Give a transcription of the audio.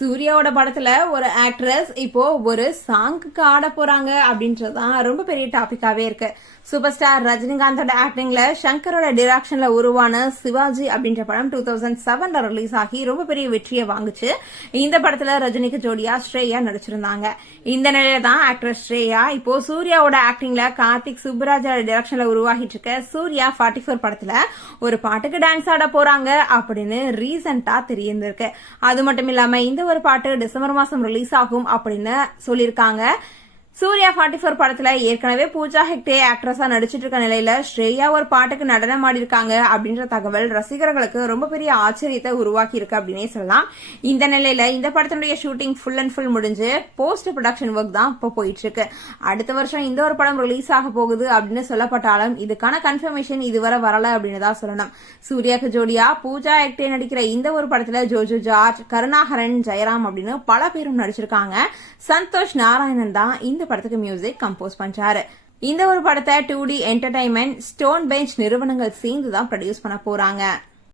சூர்யாவோட படத்துல ஒரு ஆக்ட்ரஸ் இப்போ ஒரு சாங்குக்கு ஆட போறாங்க அப்படின்றதுதான் ரொம்ப பெரிய டாபிக்காவே இருக்கு. சூப்பர் ஸ்டார் ரஜினிகாந்தோட ஆக்டிங்ல சங்கரோட டிரெக்ஷன்ல உருவான சிவாஜி அப்படின்ற படம் டூ தௌசண்ட் செவன்ல ரிலீஸ் ஆகி ரொம்ப பெரிய வெற்றியை வாங்குச்சு. இந்த படத்துல ரஜினிக்கு ஜோடியா ஸ்ரேயா நடிச்சிருந்தாங்க. இந்த நிலையில தான் ஆக்ட்ரஸ் ஸ்ரேயா இப்போ சூர்யாவோட ஆக்டிங்ல கார்த்திக் சுப்புராஜோட டிரெக்ஷன்ல உருவாகிட்டு இருக்க சூர்யா ஃபார்ட்டி ஃபோர் படத்துல ஒரு பாட்டுக்கு டான்ஸ் ஆட போறாங்க அப்படின்னு ரீசெண்டா தெரியிருந்திருக்கு அது மட்டும் இல்லாம இந்த ஒரு பாட்டு டிசம்பர் மாசம் ரிலீஸ் ஆகும் அப்படின்னு சொல்லியிருக்காங்க. சூர்யா ஃபார்ட்டி ஃபோர் படத்துல ஏற்கனவே பூஜா ஹெக்டே ஆக்ட்ரஸா நடிச்சிட்டு இருக்க நிலையில ஸ்ரேயா ஒரு பாட்டுக்கு நடனம் ஆடிருக்காங்க அப்படின்ற தகவல் ரசிகர்களுக்கு ரொம்ப பெரிய ஆச்சரியத்தை உருவாக்கி இருக்கு அப்படின்னே சொல்லலாம். இந்த நிலையில இந்த படத்தினுடைய ஷூட்டிங் ஃபுல் அண்ட் ஃபுல் முடிஞ்சு போஸ்ட் ப்ரொடக்ஷன் ஒர்க் தான் இப்போ போயிட்டு இருக்கு அடுத்த வருஷம் இந்த ஒரு படம் ரிலீஸ் ஆக போகுது அப்படின்னு சொல்லப்பட்டாலும் இதுக்கான கன்ஃபர்மேஷன் இதுவரை வரல அப்படின்னு தான் சொல்லணும். சூர்யாக்கு ஜோடியா பூஜா ஹெக்டே நடிக்கிற இந்த ஒரு படத்துல ஜோஜோ ஜார்ஜ் கருணாகரன் ஜெயராம் அப்படின்னு பல பேரும் நடிச்சிருக்காங்க. சந்தோஷ் நாராயணன் தான் இந்த படத்துக்கு மியூசிக் கம்போஸ் பண்றாரு. இந்த ஒரு படத்தை two D entertainment stone bench நிறுவனங்கள் சேர்ந்து தான் ப்ரொடியூஸ் பண்ண போறாங்க.